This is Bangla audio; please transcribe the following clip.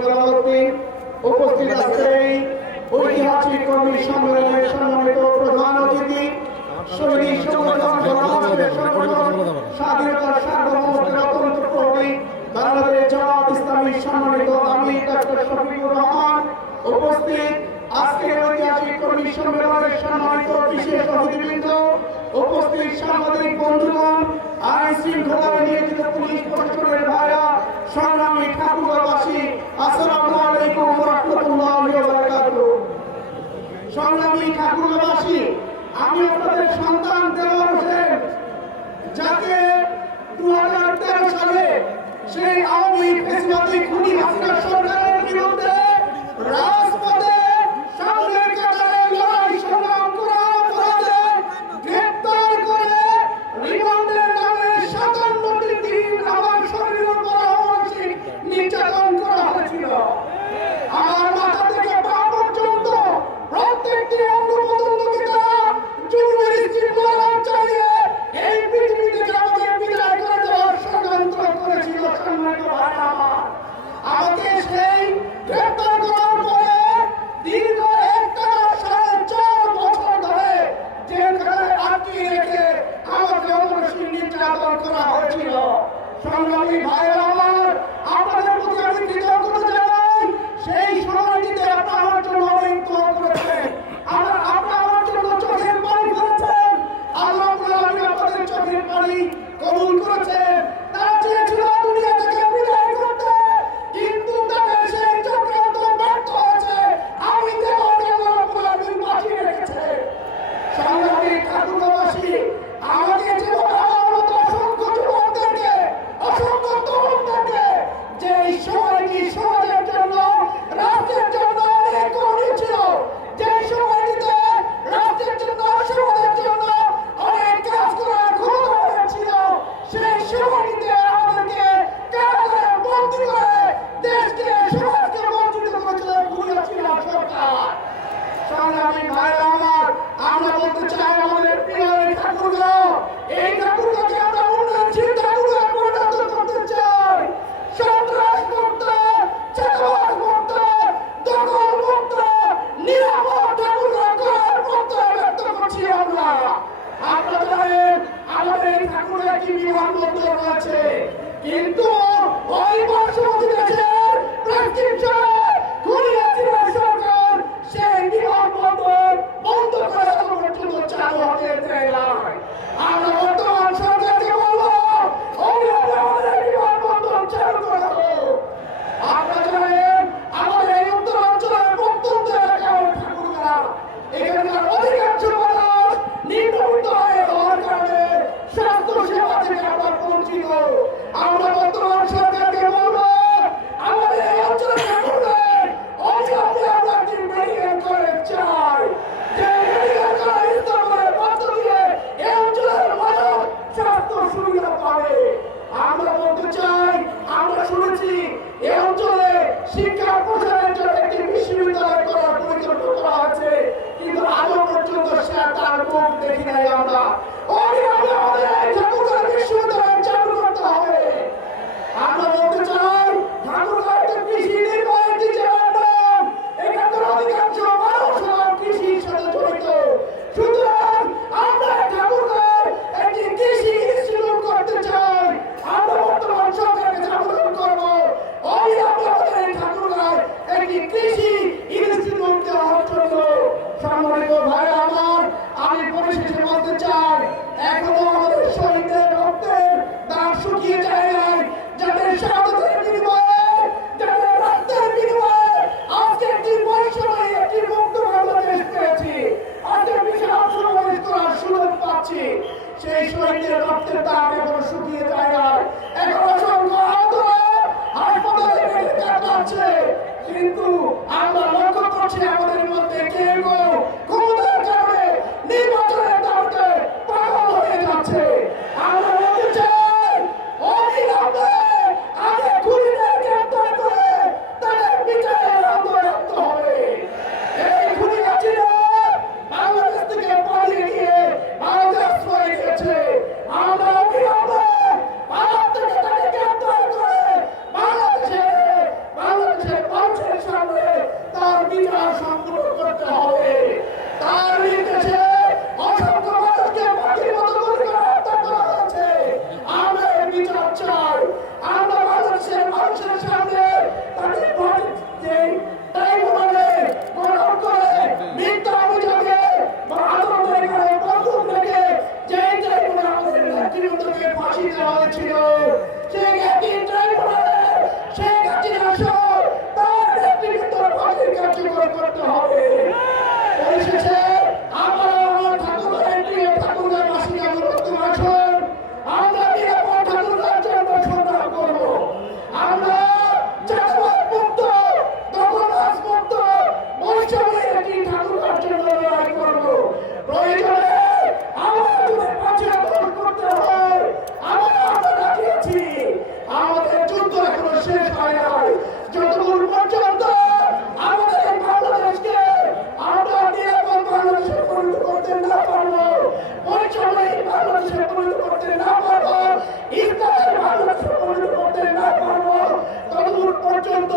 জনগণকে উপস্থিত আছেন এই ঐতিহাসিক কর্মী সম্মেলনের সম্মানিত প্রধান অতিথি শহীদ সংগঠন গণমানুষের সংগঠন স্বাধীনতার সার্বভৌমত্বের অত্যন্ত প্রহরী বাংলাদেশ জামাত ইসলামী সম্মানিত আমির ডক্টর শফিকুর রহমান উপস্থিত আজকের ঐতিহাসিক কর্মী সম্মেলনের সম্মানিত বিশেষ অতিথিবৃন্দ উপস্থিত সাংবাদিক বন্ধুগণ আইন শৃঙ্খলায় নিয়োজিত পুলিশ প্রশাসনের ভাইরা সংগ্রামী ঠাকুরগাঁওবাসী আসসালামু আলাইকুম ওয়া রাহমাতুল্লাহি ওয়া বারাকাতুহু। সংগ্রামী ঠাকুরগাঁওবাসী, আমি আপনাদের সন্তান দেওয়ার হোসেন, যাকে 2013 সালে সেই আওয়ামী ফ্যাসিবাদী খুনি হাসিনা সরকারের বিরুদ্ধে রাজপথে সামনের কাতারে লড়াই সংগ্রাম করার অপরাধে গ্রেপ্তার করে রিমান্ডের নামে 57টি দিন আমার শরীরের উপর অমানসিক নির্যাতন করা হয়েছিল। আমার মাথা থেকে পা পর্যন্ত প্রত্যেকটি অঙ্গ পর্যন্তকে তারা জুলুমের স্টিমলার চালিয়ে এই পৃথিবী থেকে আমাকে বিদায় করে দেওয়ার ষড়যন্ত্র করেছিল। সম্মানিত ভাইরা আমার, আমাকে সেই গ্রেপ্তার করার পরে দীর্ঘ 4.5 বছর ধরে জেলখানায় আটকে রেখে আমাকে অমানসিক নির্যাতন করা হয়েছিল। সংগ্রামী ভাইয়েরা আমার, আপনাদের প্রতি আমি কৃতজ্ঞতা জানাই। সেই সময়টিতে আপনারা আমার জন্য অনেক দোয়া করেছেন, আপনারা আমার জন্য চোখের পানি ফেলেছেন। আল্লাহ আমি আপনাদের চোখের পানি কবুল করেছেন। তারা চেয়েছিল দুনিয়া থেকে বিদায় করতে, কিন্তু তাদের সেই চক্রান্ত ব্যর্থ হয়েছে। আমি দেওয়াকে আল্লাহ বাঁচিয়ে রেখেছে। সংগ্রামী ঠাকুরগাঁওবাসী, আমাকে যেভাবে আমার মতো অসংখ্য যুবকদেরকে, অসংখ্য তরুণদেরকে যে সময়টি সমাজের জন্য, রাষ্ট্রের জন্য অনেক করণীয় ছিল, যে সময়টিতে রাষ্ট্রের জন্য, সমাজের জন্য অনেক কাজ করার ক্ষমতা ছিল, সেই সময়টিতে আমাদেরকে কারাগারে বন্দী করে দেশকে, সমাজকে বঞ্চিত করেছিলেন খুনিরা সরকার। সংগ্রামী ভাইরা আমার, আমরা বলতে চাই আমাদের প্রিয় ঠাকুরগাঁও, এই ঠাকুরগাঁওকে আমরা উন্নয়নশীল ঠাকুরগাঁও পরিণত করতে চাই। সন্ত্রাস মুক্ত, চাঁদাবাজ মুক্ত, দখল মুক্ত, নিরাপদ ঠাকুরগাঁও করার প্রত্যয় ব্যক্ত করছি আমরা। আপনারা জানেন আমাদের এই ঠাকুরগাঁও একটি বিমানবন্দর রয়েছে, কিন্তু ওই পার্শ্ববর্তী দেশের প্রেসক্রিপশনে সরকার সেই বিমানবন্দর বন্ধ করে পর্যন্ত চালু হতে দেয় না। আমরা বর্তমান সরকারকে বলবো আমাদের বিমানবন্দর চালু করে দেবো। আপনারা জানেন আমাদের এই উত্তরাঞ্চলের প্রত্যন্ত এলাকা ঠাকুরগাঁও, এখানকার অধিকাংশ মানুষ নিম্নবিত্ত হওয়ার কারণে স্বাস্থ্য সেবা থেকে আমরা বঞ্চিত। আমরা বর্তমান সরকারকে বলবো আমাদের এই অঞ্চলের ঠাকুরগাঁও অবিলম্বে আমরা একটি মেডিকেল কলেজ চাই, যে মেডিকেল কলেজ স্থাপনের মধ্য দিয়ে এই অঞ্চলের মানুষ স্বাস্থ্য সুবিধা পাবে। আমরা বলতে চাই, আমরা শুনেছি এই অঞ্চলে শিক্ষা প্রসারের জন্য একটি বিশ্ববিদ্যালয় করার পরিকল্পনা করা হয়েছে, কিন্তু আজও পর্যন্ত সে তার মুখ দেখি নাই আমরা। অবিলম্বে আমাদের এই ঠাকুরগাঁও বিশ্ববিদ্যালয় চালু করতে হবে। আমরা বলতে চাই ঠাকুরগাঁও একটি কৃষি নির্ভর একটি জেলা, এখানকার অধিকাংশ মানুষ কৃষির সাথে জড়িত। সুতরাং আমরা ঠাকুরগাঁও একটি কৃষি ইনস্টিটিউট করতে চাই। আমরা বর্তমান সরকারকে আবেদন করবো অবিলম্বে আমাদের এই ঠাকুরগাঁও একটি কৃষি ইনস্টিটিউট দেওয়ার জন্য। সম্মানিত ভাইরা আমার, আমি পরিশেষে বলতে চাই, এখনো আমাদের শহীদদের রক্তের দাগ শুকিয়ে যায় নাই, যাদের শাহাদাতের বিনিময়ে, যাদের রক্তের বিনিময়ে আজকে একটি বৈষম্যহীন একটি মুক্ত বাংলাদেশ পেয়েছি, আজকে বিশাল সমাবেশ করার সুযোগ পাচ্ছি। সেই শহীদের রক্তের দাগ এখনো শুকিয়ে যায় না, এখন অসংখ্য আহত হাসপাতালে কাটাচ্ছে, কিন্তু আমরা লক্ষ্য করছি আমাদের মধ্যে কেউ ক্ষমতার কারণে নির্বাচনের দাবিতে পাগল হয়ে যাচ্ছে। আমরা বলতে চাই অবিলম্বে আগে খুনিদের গ্রেপ্তার করে তাদের বিচারের আওতায় রাখতে হবে। এই খুনি হাসিনা বাংলাদেশ থেকে পালিয়ে গিয়ে ভারতে আশ্রয় নিয়েছে। আমরা অবিলম্বে ভারত থেকে তাকে গ্রেপ্তার করে বাংলাদেশের সহ তার ব্যক্তিগত বাহির কার্যকর করতে হবে। পরিশেষে আমরা আমার ঠাকুরের প্রিয় ঠাকুরের মাসিকে অনুরোধ আসুন, আমরা নিরাপদ ঠাকুরের জন্য সংগ্রাম করব। আমরা চাষবাস মুক্ত, দখলবাজ মুক্ত, বৈষম্যের একটি ঠাকুরের জন্য লড়াই করব। প্রয়োজনে আমাদের পাশে আন্দোলন করতে হয়, আমরা দাঁড়িয়েছি। আমাদের যুদ্ধ এখনো শেষ হয় নাই। যতদূর পর্যন্ত আমাদের এই বাংলাদেশকে আমরা নিরাপদ বাংলাদেশে পরিণত করতে না পারবো, বৈষম্যহীন বাংলাদেশে পরিণত করতে না পারবো, ইসলামের বাংলাদেশে পরিণত করতে না পারবো, ততদূর পর্যন্ত